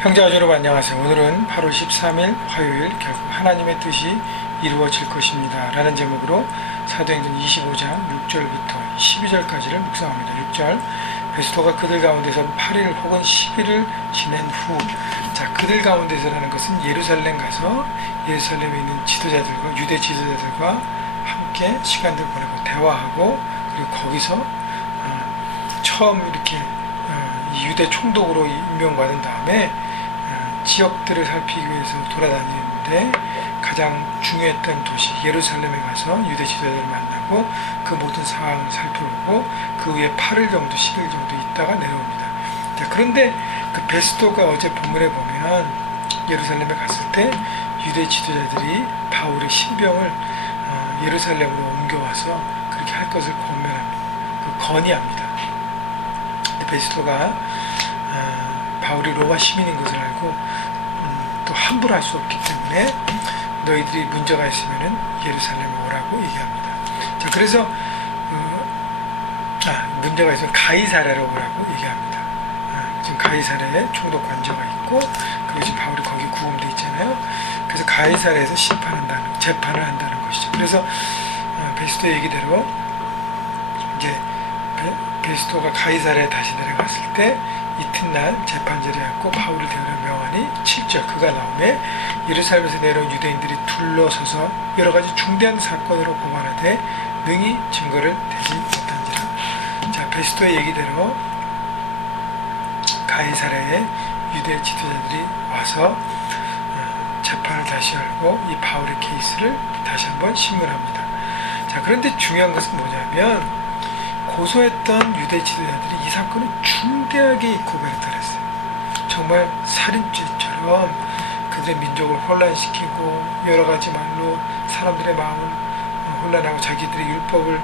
형제와 여러분 안녕하세요. 오늘은 8월 13일 화요일 결국 하나님의 뜻이 이루어질 것입니다 라는 제목으로 사도행전 25장 6절부터 12절까지를 묵상합니다. 6절 베스토가 그들 가운데서 8일 혹은 10일을 지낸 후, 자, 그들 가운데서라는 것은 예루살렘 가서 예루살렘에 있는 지도자들과 유대 지도자들과 함께 시간들 보내고 대화하고, 그리고 거기서 처음 이렇게 유대 총독으로 임명받은 다음에 지역들을 살피기 위해서 돌아다니는데 가장 중요했던 도시 예루살렘에 가서 유대 지도자들을 만나고 그 모든 상황을 살펴보고 그 후에 8일 정도 10일 정도 있다가 내려옵니다. 자, 그런데 그 베스토가 어제 본문에 보면 예루살렘에 갔을 때 유대 지도자들이 바울의 신병을 예루살렘으로 옮겨와서 그렇게 할 것을 건의합니다. 베스토가 바울이 로마 시민인 것을 알고 또 함부로 할 수 없기 때문에 너희들이 문제가 있으면 예루살렘에 오라고 얘기합니다. 자, 그래서 문제가 있으면 가이사랴로 오라고 얘기합니다. 지금 가이사랴에 총독 관저가 있고, 그리고 지금 바울이 거기 구금돼 있잖아요. 그래서 가이사랴에서 재판을 한다는 것이죠. 그래서 베스토 얘기대로 이제 베스토가 가이사랴에 다시 내려갔을 때 이튿날 재판절에 갖고 바울을 데우려 명하니 7절 그가 나오매 예루살렘에서 내려온 유대인들이 둘러서서 여러가지 중대한 사건으로 고발하되 능히 증거를 대지 못한지라. 자, 베스토의 얘기대로 가이사랴에 유대 지도자들이 와서 재판을 다시 열고 이 바울의 케이스를 다시 한번 신문합니다. 자, 그런데 중요한 것은 뭐냐면 고소했던 유대 지도자들이 이 사건을 중대하게 고발했다고 했어요. 정말 살인죄처럼 그들의 민족을 혼란시키고 여러 가지 말로 사람들의 마음을 혼란하고 자기들의 율법을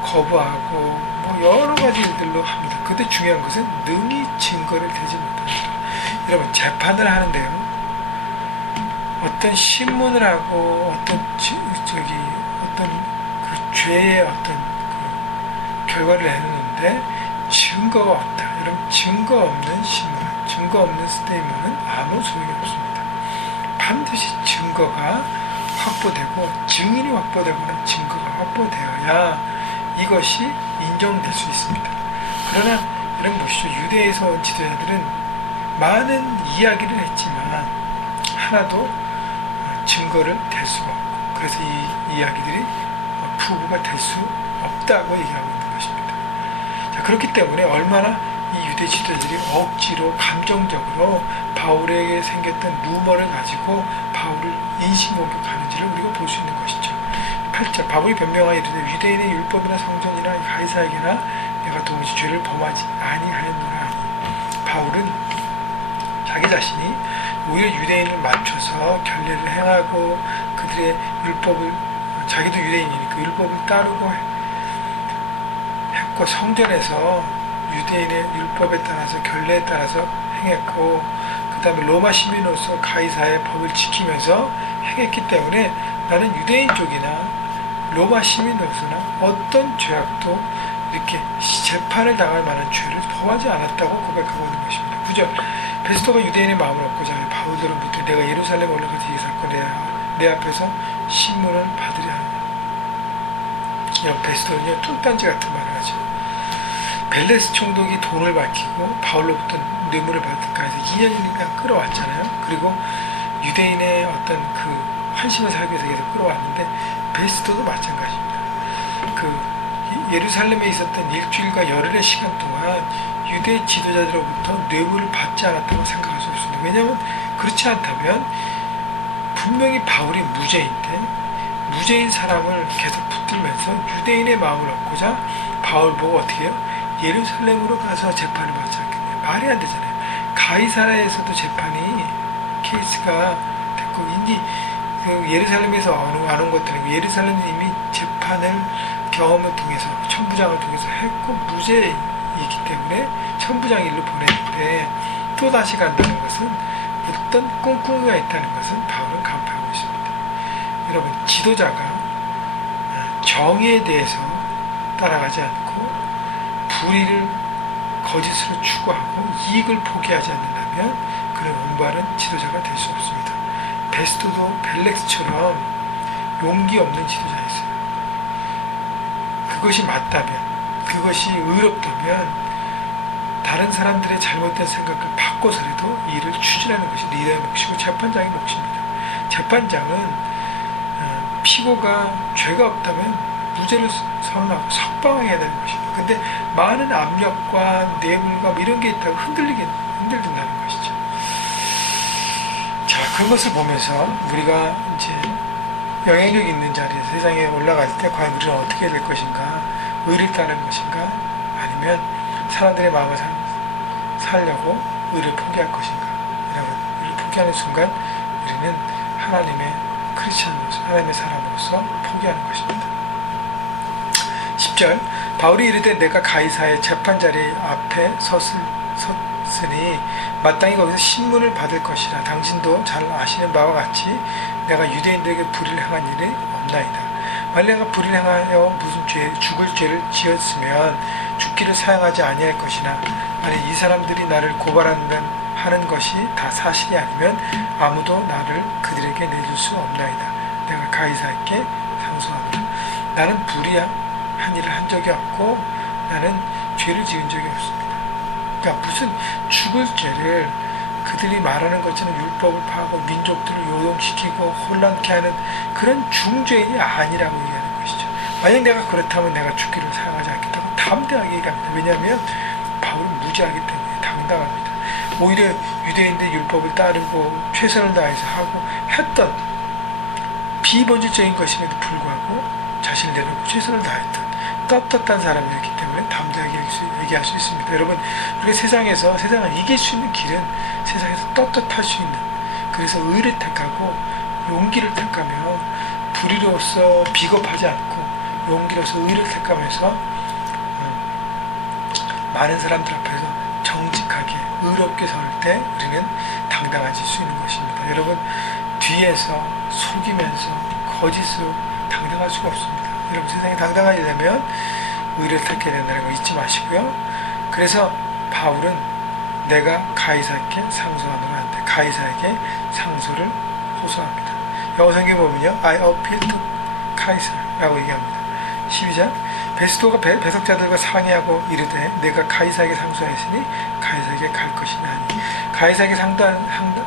거부하고 뭐 여러 가지 일들로 합니다. 근데 중요한 것은 능히 증거를 대지 못한다. 여러분, 재판을 하는데요, 어떤 신문을 하고 어떤 그 죄의 어떤 결과를 내놓는데 증거가 없다. 여러분, 증거 없는 신문, 증거 없는 스테이먼은 아무 소용이 없습니다. 반드시 증거가 확보되고 증인이 확보되거나 증거가 확보되어야 이것이 인정될 수 있습니다. 그러나 여러분 보시죠. 유대에서 온 지도자들은 많은 이야기를 했지만 하나도 증거를 댈 수가 없고, 그래서 이 이야기들이 부부가 될 수 없다고 얘기하고 있는 것입니다. 자, 그렇기 때문에 얼마나 이 유대 지도자들이 억지로 감정적으로 바울에게 생겼던 루머를 가지고 바울을 인신공격하는지를 우리가 볼 수 있는 것이죠. 8절 바울이 변명하여 이르되 유대인의 율법이나 성전이나 가이사에게나 내가 도무지 죄를 범하지 아니하였노라. 바울은 자기 자신이 오히려 유대인을 맞춰서 결례를 행하고 그들의 율법을, 자기도 유대인이니까 율법을 따르고 했고, 성전에서 유대인의 율법에 따라서 결례에 따라서 행했고, 그 다음에 로마 시민으로서 가이사의 법을 지키면서 행했기 때문에 나는 유대인 쪽이나 로마 시민으로서나 어떤 죄악도 이렇게 재판을 당할 만한 죄를 범하지 않았다고 고백하고 있는 것입니다. 9절 베스토가 유대인의 마음을 얻고자 하여 바울들로부터 내가 예루살렘에 올라가서 이 사건에 내 앞에서 신문을 받으려 하느냐. 베스토는요, 뚱딴지 같은 말을 하죠. 벨레스 총독이 돈을 밝히고 바울로부터 뇌물을 받을까 해서 2년이니까 끌어왔잖아요. 그리고 유대인의 어떤 그 환심을 살기 위해서 계속 끌어왔는데 베스토도 마찬가지입니다. 그 예루살렘에 있었던 일주일과 열흘의 시간 동안 유대 지도자들로부터 뇌물을 받지 않았다고 생각할 수 없습니다. 왜냐하면 그렇지 않다면 분명히 바울이 무죄인 사람을 계속 붙들면서 유대인의 마음을 얻고자 바울 보고 어떻게 해요? 예루살렘으로 가서 재판을 받지 않겠냐. 말이 안 되잖아요. 가이사랴에서도 재판이 케이스가 됐고, 이미 그 예루살렘에서 안 온 것들은 예루살렘은 이미 재판을 경험을 통해서 천부장을 통해서 했고 무죄이기 때문에 천부장 일로 보냈는데 또 다시 간다는 것은 어떤 꿍꿍이가 있다는 것은 바울은 간파하고 있습니다. 여러분, 지도자가 정의에 대해서 따라가지 않고 불의를 거짓으로 추구하고 이익을 포기하지 않는다면 그는 올바른 지도자가 될 수 없습니다. 베스토도 벨렉스처럼 용기 없는 지도자였어요. 그것이 맞다면, 그것이 의롭다면 다른 사람들의 잘못된 생각을 바꿔서라도 일을 추진하는 것이 리더의 몫이고 재판장의 몫입니다. 재판장은 피고가 죄가 없다면 무죄를 선언하고 석방해야 되는 것입니다. 근데 많은 압력과 뇌물과 이런 게 있다고 흔들린다는 것이죠. 자, 그것을 보면서 우리가 이제 영향력 있는 자리에 세상에 올라갈 때 과연 우리는 어떻게 될 것인가? 의를 따르는 것인가? 아니면 사람들의 마음을 살려고 의를 포기할 것인가? 여러분, 의를 포기하는 순간 우리는 하나님의 크리스천으로서, 하나님의 사람으로서 포기하는 것입니다. 10절, 바울이 이르되 내가 가이사의 재판자리 앞에 섰으니 마땅히 거기서 신문을 받을 것이라. 당신도 잘 아시는 바와 같이 내가 유대인들에게 불의를 행한 일이 없나이다. 만일 내가 불의를 행하여 무슨 죽을 죄를 지었으면 죽기를 사용하지 아니할 것이나, 만일 이 사람들이 나를 고발하는 것이 다 사실이 아니면 아무도 나를 그들에게 내줄 수 없나이다. 내가 가이사에게 상소하노라. 나는 불의한 일을 한 적이 없고 나는 죄를 지은 적이 없습니다. 그러니까 무슨 죽을 죄를 그들이 말하는 것처럼 율법을 파하고 민족들을 요동시키고 혼란케 하는 그런 중죄인이 아니라고 얘기하는 것이죠. 만약 내가 그렇다면 내가 죽기를 사용하지 않겠다고 담대하게 얘기합니다. 왜냐하면 바울은 무지하기 때문에 당당합니다. 오히려 유대인들 율법을 따르고 최선을 다해서 하고 했던 비본질적인 것임에도 불구하고 자신을 내놓고 최선을 다했던 떳떳한 사람이었기 때문에 담대하게 얘기할 수 있습니다. 여러분, 우리가 세상을 이길 수 있는 길은 세상에서 떳떳할 수 있는, 그래서 의를 택하고 용기를 택하며 불의로서 비겁하지 않고 용기로서 의를 택하면서 많은 사람들 앞에서 정직하게 의롭게 설 때 우리는 당당해질 수 있는 것입니다. 여러분, 뒤에서 속이면서 거짓으로 당당할 수가 없습니다. 여러분, 세상에 당당하려면 의를 택해야 된다는 거 잊지 마시고요. 그래서 바울은 내가 가이사에게 상소하노라 하는데 가이사에게 상소를 호소합니다. 영어 성경에 보면요, I appeal to 카이사라고 얘기합니다. 12절, 베스토가 배석자들과 상의하고 이르되 내가 가이사에게 상소하였으니 가이사에게 갈 것이냐 하니, 가이사에게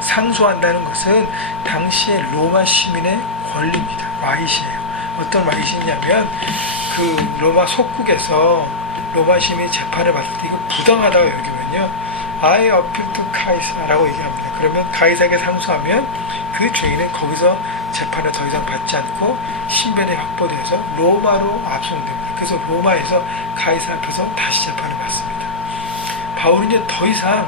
상소한다는 것은 당시의 로마 시민의 권리입니다. 라이시예요. 어떤 라이시냐면 그 로마 속국에서 로마 시민이 재판을 받을 때 이거 부당하다고 여기면요, I appeal to 카이사라고 얘기합니다. 그러면 가이사에게 상소하면 그 죄인은 거기서 재판을 더 이상 받지 않고 신변이 확보되어서 로마로 압송됩니다. 그래서 로마에서 가이사 앞에서 다시 재판을 받습니다. 바울은 이제 더 이상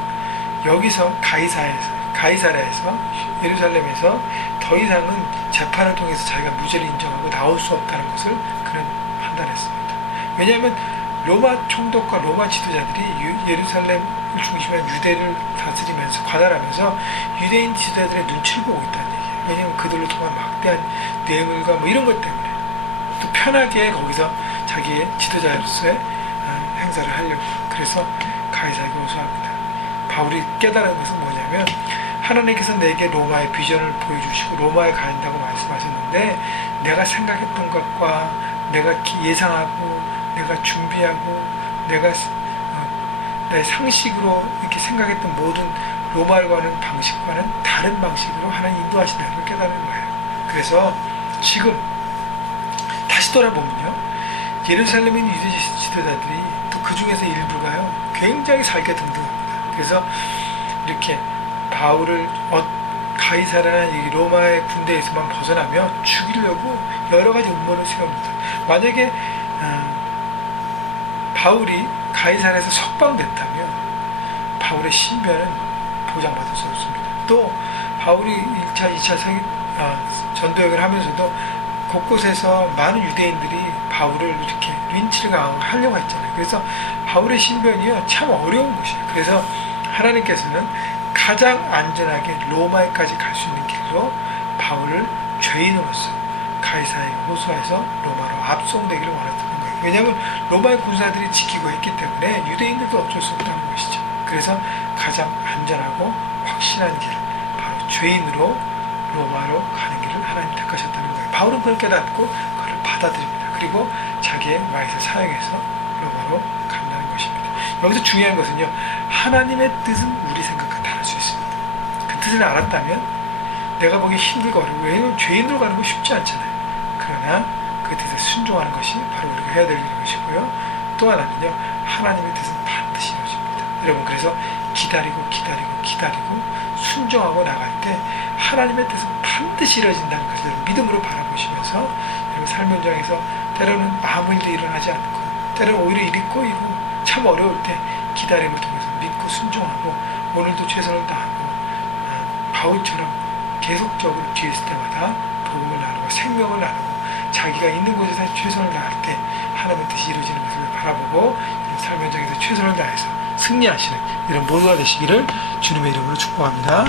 여기서 가이사라에서 예루살렘에서 더 이상은 재판을 통해서 자기가 무죄를 인정하고 나올 수 없다는 것을 그는 판단했습니다. 왜냐하면 로마 총독과 로마 지도자들이 예루살렘을 중심으로 유대를 다스리면서 관할하면서 유대인 지도자들의 눈치를 보고 있다는 얘기예요. 왜냐하면 그들로 통한 막대한 뇌물과 이런 것 때문에 또 편하게 거기서 자기의 지도자로서의 행사를 하려고, 그래서 가이사에게 호소합니다. 바울이 깨달은 것은 뭐냐면, 하나님께서 내게 로마의 비전을 보여주시고 로마에 가야 한다고 말씀하셨는데 내가 생각했던 것과 내가 예상하고 내가 준비하고 내가 내 상식으로 이렇게 생각했던 모든 로마를 가는 방식과는 다른 방식으로 하나님 인도하신다는 걸 깨달은 거예요. 그래서 지금 다시 돌아보면요, 예루살렘에 있는 유대 지도자들이 또 그 중에서 일부가요 굉장히 살게 등등합니다. 그래서 이렇게 바울을 가이사라는 이 로마의 군대에서만 벗어나면 죽이려고 여러 가지 음모를 세웁니다. 만약에 바울이 가이사라에서 석방됐다면 바울의 신변은 보장받을 수 없습니다. 또 바울이 1차, 2차 전도여행을 하면서도 곳곳에서 많은 유대인들이 바울을 이렇게 린치를 하려고 했잖아요. 그래서 바울의 신변이요 참 어려운 것이에요. 그래서 하나님께서는 가장 안전하게 로마에까지 갈 수 있는 길로 바울을 죄인으로서 가이사에게 호소해서 로마로 압송되기를 원했던 거예요. 왜냐하면 로마의 군사들이 지키고 했기 때문에 유대인들도 어쩔 수 없다는 것이죠. 그래서 가장 안전하고 확실한 길, 바로 죄인으로 로마로 가는 길을 하나님 택하셨다는 거예요. 바울은 그걸 깨닫고 그걸 받아들입니다. 그리고 자기의 마이를 사용해서 로마로 간다는 것입니다. 여기서 중요한 것은요, 하나님의 뜻은 우리 생각과 다를 수 있습니다. 그 뜻을 알았다면 내가 보기에 힘들고 어려워. 왜냐하면 죄인으로 가는 거 쉽지 않잖아요. 그러나 그 뜻에 순종하는 것이 바로 우리가 해야 될 것이고요. 또 하나는요, 하나님의 뜻은 반드시 이루어집니다. 여러분, 그래서 기다리고 순종하고 나갈 때 하나님의 뜻은 반드시 이루어진다는 것을 믿음으로 바라보시면서 여러분 삶 현장에서 때로는 아무 일도 일어나지 않고 때로는 오히려 일이 꼬이고 참 어려울 때 기다림을 통해서 믿고 순종하고 오늘도 최선을 다하고 바울처럼 계속적으로 뒤에 있을 때마다 복음을 나누고 생명을 나누고 자기가 있는 곳에서 최선을 다할 때 하나님의 뜻이 이루어지는 것을 바라보고 삶 현장에서 최선을 다해서 승리하시는 이런 모두가 되시기를 주님의 이름으로 축복합니다.